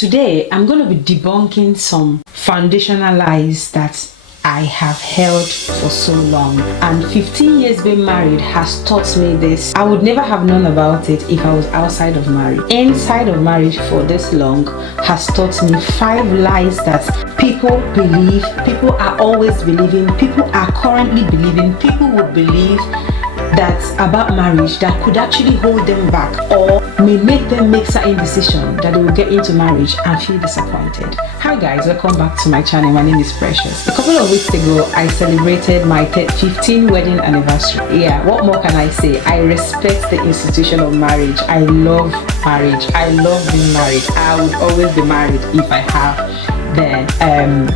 Today, I'm going to be debunking some foundational lies that I have held for so long, and 15 years being married has taught me this. I would never have known about it if I was outside of marriage. Inside of marriage for this long has taught me 5 lies that people believe, people are always believing, people are currently believing, people would believe that about marriage that could actually hold them back or may make them make certain decision that they will get into marriage and feel disappointed. Hi guys, welcome back to my channel. My name is Precious. A couple of weeks ago I celebrated my 15th wedding anniversary. Yeah, what more can I say? I respect the institution of marriage. I love marriage. I love being married. I would always be married if I have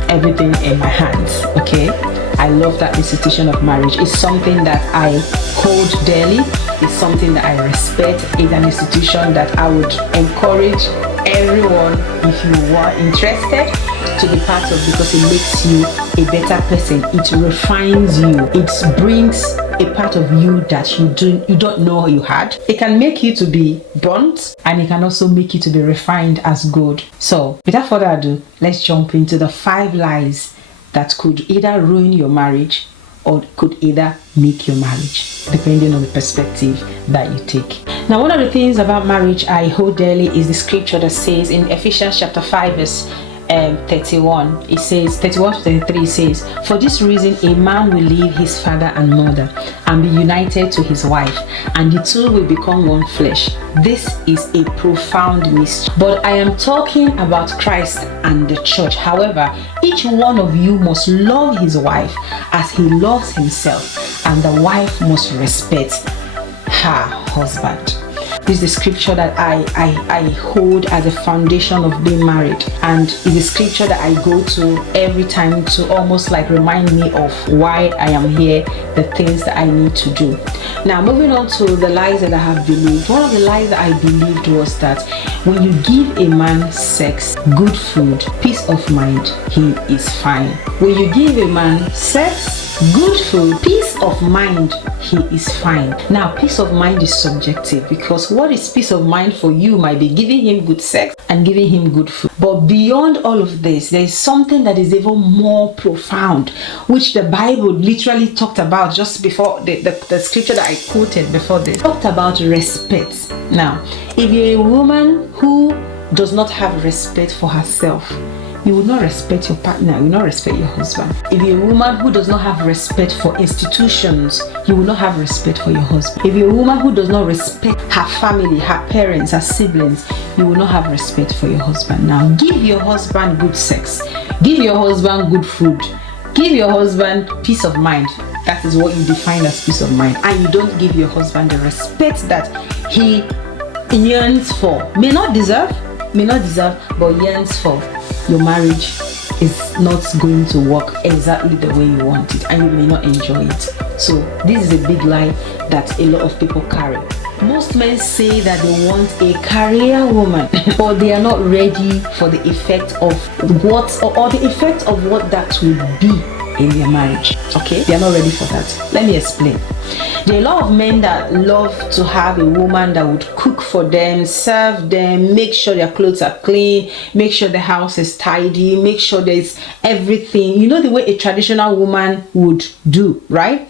everything in my hands. Okay, I love that institution of marriage. It's something that I hold dearly. It's something that I respect. It's an institution that I would encourage everyone, if you are interested, to be part of, because it makes you a better person. It refines you. It brings a part of you that you don't know you had. It can make you to be blunt, and it can also make you to be refined as good. So without further ado, let's jump into the 5 lies that could either ruin your marriage or could either make your marriage, depending on the perspective that you take. Now, one of the things about marriage I hold dearly is the scripture that says in Ephesians chapter 5 verse 31, it says, 31 to 33 says, "For this reason a man will leave his father and mother and be united to his wife, and the two will become one flesh. This is a profound mystery." But I am talking about Christ and the church. However, each one of you must love his wife as he loves himself, and the wife must respect her husband. This is the scripture that I hold as a foundation of being married, and it's a scripture that I go to every time to almost like remind me of why I am here, the things that I need to do. Now, moving on to the lies that I have believed. One of the lies that I believed was that when you give a man sex, good food, peace of mind, he is fine. When you give a man sex, good food, peace of mind, he is fine. Now, peace of mind is subjective, because what is peace of mind for you might be giving him good sex and giving him good food. But beyond all of this, there is something that is even more profound, which the Bible literally talked about just before the scripture that I quoted before this. Talked about respect. Now, if you're a woman who does not have respect for herself, you will not respect your partner, you will not respect your husband. If you're a woman who does not have respect for institutions, you will not have respect for your husband. If you're a woman who does not respect her family, her parents, her siblings, you will not have respect for your husband. Now, give your husband good sex, give your husband good food, give your husband peace of mind. That is what you define as peace of mind. And you don't give your husband the respect that he yearns for, may not deserve, but yearns for. Your marriage is not going to work exactly the way you want it, and you may not enjoy it. So this is a big lie that a lot of people carry. Most men say that they want a career woman, but they are not ready for the effect of what that would be in their marriage. Okay, they are not ready for that. Let me explain. There are a lot of men that love to have a woman that would cook for them, serve them, make sure their clothes are clean, make sure the house is tidy, make sure there's everything, you know, the way a traditional woman would do, right?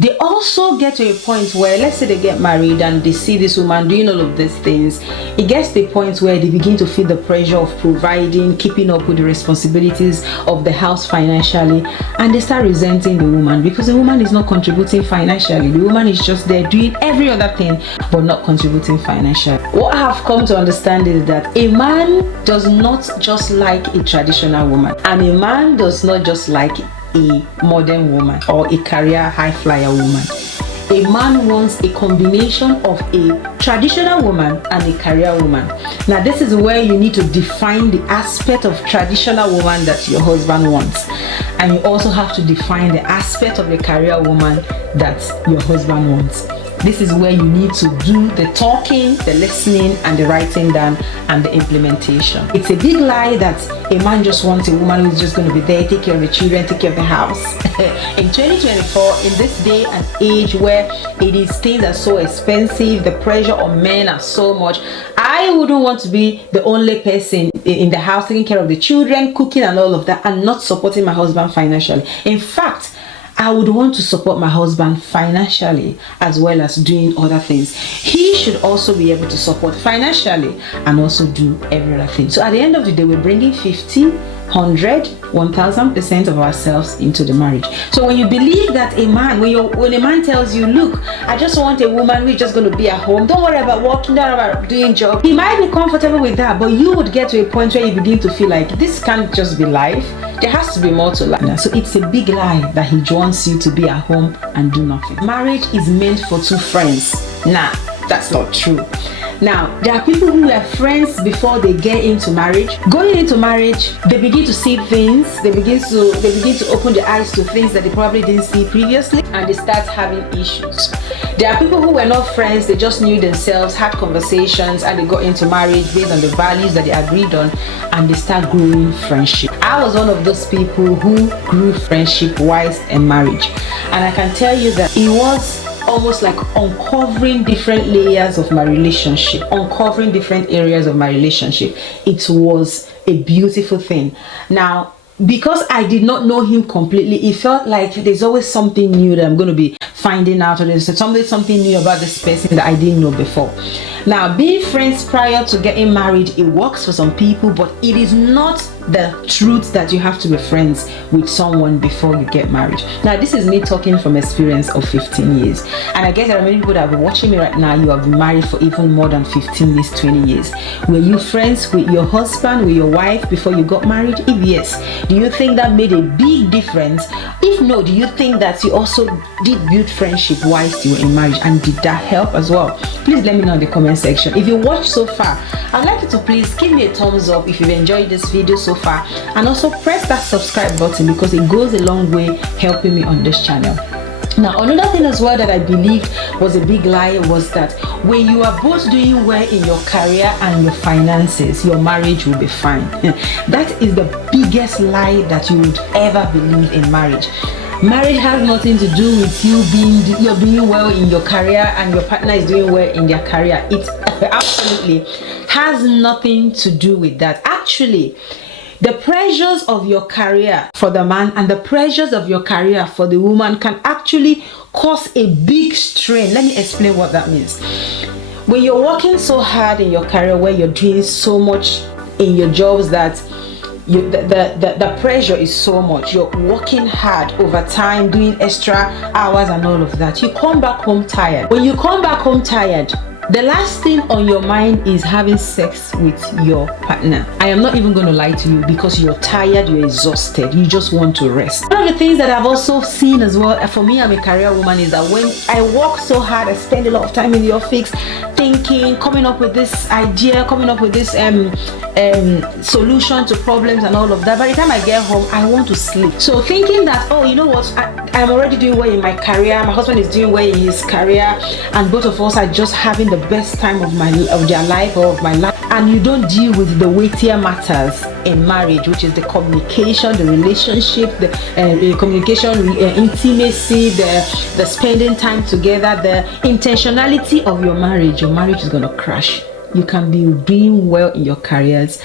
They also get to a point where, let's say they get married and they see this woman doing all of these things. It gets to a point where they begin to feel the pressure of providing, keeping up with the responsibilities of the house financially, and they start resenting the woman because the woman is not contributing financially. The woman is just there doing every other thing but not contributing financially. What I have come to understand is that a man does not just like a traditional woman, and a man does not just like a modern woman or a career high flyer woman. A man wants a combination of a traditional woman and a career woman. Now, this is where you need to define the aspect of traditional woman that your husband wants, and you also have to define the aspect of a career woman that your husband wants. This is where you need to do the talking, the listening, and the writing down, and the implementation. It's a big lie that a man just wants a woman who's just going to be there, take care of the children, take care of the house. In 2024, in this day and age where things are so expensive, the pressure on men are so much, I wouldn't want to be the only person in the house taking care of the children, cooking and all of that, and not supporting my husband financially. In fact, I would want to support my husband financially as well as doing other things. He should also be able to support financially and also do every other thing. So at the end of the day, we're bringing 50, 100, 1000% of ourselves into the marriage. So when you believe that a man, when a man tells you, look, I just want a woman who's just going to be at home, don't worry about working, don't worry about doing job, he might be comfortable with that, but you would get to a point where you begin to feel like this can't just be life. There has to be more to life. So it's a big lie that he wants you to be at home and do nothing. Marriage is meant for two friends. Nah, that's not true. Now, there are people who were friends before they get into marriage. Going into marriage, they begin to see things, they begin to open their eyes to things that they probably didn't see previously, and they start having issues. There are people who were not friends, they just knew themselves, had conversations, and they got into marriage based on the values that they agreed on, and they start growing friendship. I was one of those people who grew friendship wise in marriage, and I can tell you that it was almost like uncovering different layers of my relationship, uncovering different areas of my relationship. It was a beautiful thing. Now, because I did not know him completely, it felt like there's always something new that I'm going to be finding out, or there's something new about this person that I didn't know before. Now, being friends prior to getting married, it works for some people, but it is not the truth that you have to be friends with someone before you get married. Now, this is me talking from experience of 15 years. And I guess there are many people that are watching me right now, you have been married for even more than 15 years, 20 years. Were you friends with your husband, with your wife before you got married? If yes, do you think that made a big difference? If no, do you think that you also did build friendship whilst you were in marriage, and did that help as well? Please let me know in the comment section. If you watched so far, I'd like you to please give me a thumbs up if you've enjoyed this video so far, and also press that subscribe button because it goes a long way helping me on this channel. Now, another thing as well that I believed was a big lie was that when you are both doing well in your career and your finances, your marriage will be fine. That is the biggest lie that you would ever believe in marriage. Marriage has nothing to do with you're doing well in your career and your partner is doing well in their career. It absolutely has nothing to do with that. Actually, the pressures of your career for the man and the pressures of your career for the woman can actually cause a big strain. Let me explain what that means. When you're working so hard in your career, where you're doing so much in your jobs that the pressure is so much, you're working hard over time, doing extra hours and all of that, you come back home tired. When you come back home tired, the last thing on your mind is having sex with your partner. I am not even going to lie to you, because you're tired, you're exhausted, you just want to rest. One of the things that I've also seen as well, for me, I'm a career woman, is that when I work so hard, I spend a lot of time in the office thinking, coming up with this idea, coming up with this solution to problems and all of that. By the time I get home, I want to sleep. So thinking that, oh, you know what, I'm already doing well in my career, my husband is doing well in his career, and both of us are just having the best time of their life or of my life, and you don't deal with the weightier matters in marriage, which is the communication, the relationship, the communication, intimacy, the spending time together, the intentionality of your marriage is going to crash. You can be doing well in your careers,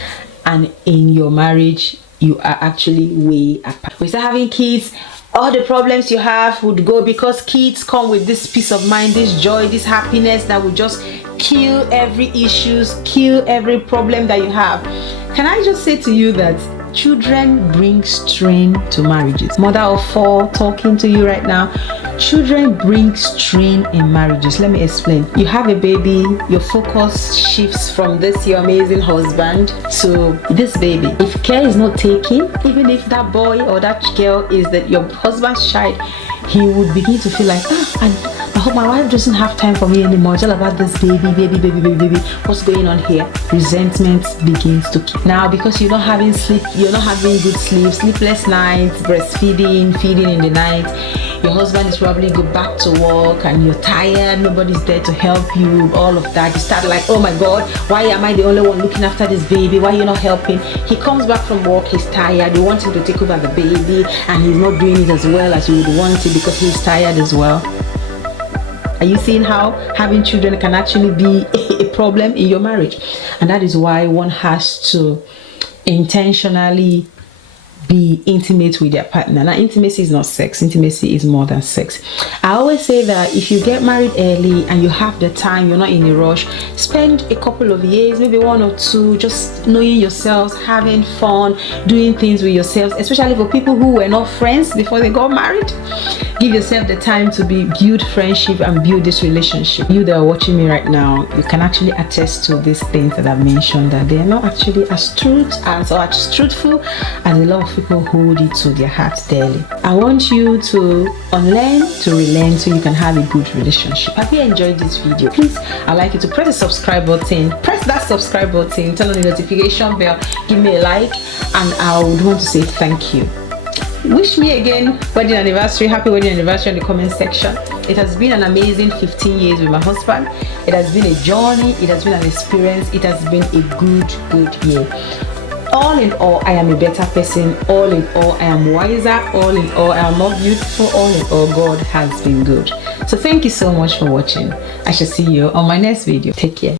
and in your marriage you are actually way apart. We start having kids, all the problems you have would go, because kids come with this peace of mind, this joy, this happiness that will just kill every issues, kill every problem that you have. Can I just say to you that children bring strain to marriages? Mother of 4 talking to you right now. Children bring strain in marriages. Let me explain. You have a baby, your focus shifts from this your amazing husband to this baby. If care is not taken, even if that boy or that girl is that your husband's child, he would begin to feel like, and my hope my wife doesn't have time for me anymore. It's all about this baby. What's going on here? Resentment begins to kick. Now, because you're not having good sleep, sleepless nights, breastfeeding, feeding in the night, your husband is probably go back to work and you're tired, nobody's there to help you, all of that. You start like, oh my God, why am I the only one looking after this baby? Why are you not helping? He comes back from work, he's tired, you want him to take over the baby, and he's not doing it as well as you would want it because he's tired as well. Are you seeing how having children can actually be a problem in your marriage? And that is why one has to intentionally be intimate with their partner. Now, intimacy is not sex. Intimacy is more than sex. I always say that if you get married early and you have the time, you're not in a rush, spend a couple of years, maybe 1 or 2, just knowing yourselves, having fun, doing things with yourselves, especially for people who were not friends before they got married. Give yourself the time to build friendship and build this relationship. You that are watching me right now, you can actually attest to these things that I've mentioned, that they are not actually as truthful as a lot of people hold it to their hearts daily. I want you to unlearn to relearn so you can have a good relationship. Have you enjoyed this video? Please, I'd like you to press the subscribe button, press that subscribe button, turn on the notification bell, give me a like, and I would want to say thank you. Wish me again wedding anniversary, happy wedding anniversary in the comment section. It has been an amazing 15 years with my husband. It has been a journey, it has been an experience, it has been a good year. All in all, I am a better person. All in all, I am wiser. All in all, I am more beautiful. All in all, God has been good. So thank you so much for watching. I shall see you on my next video. Take care.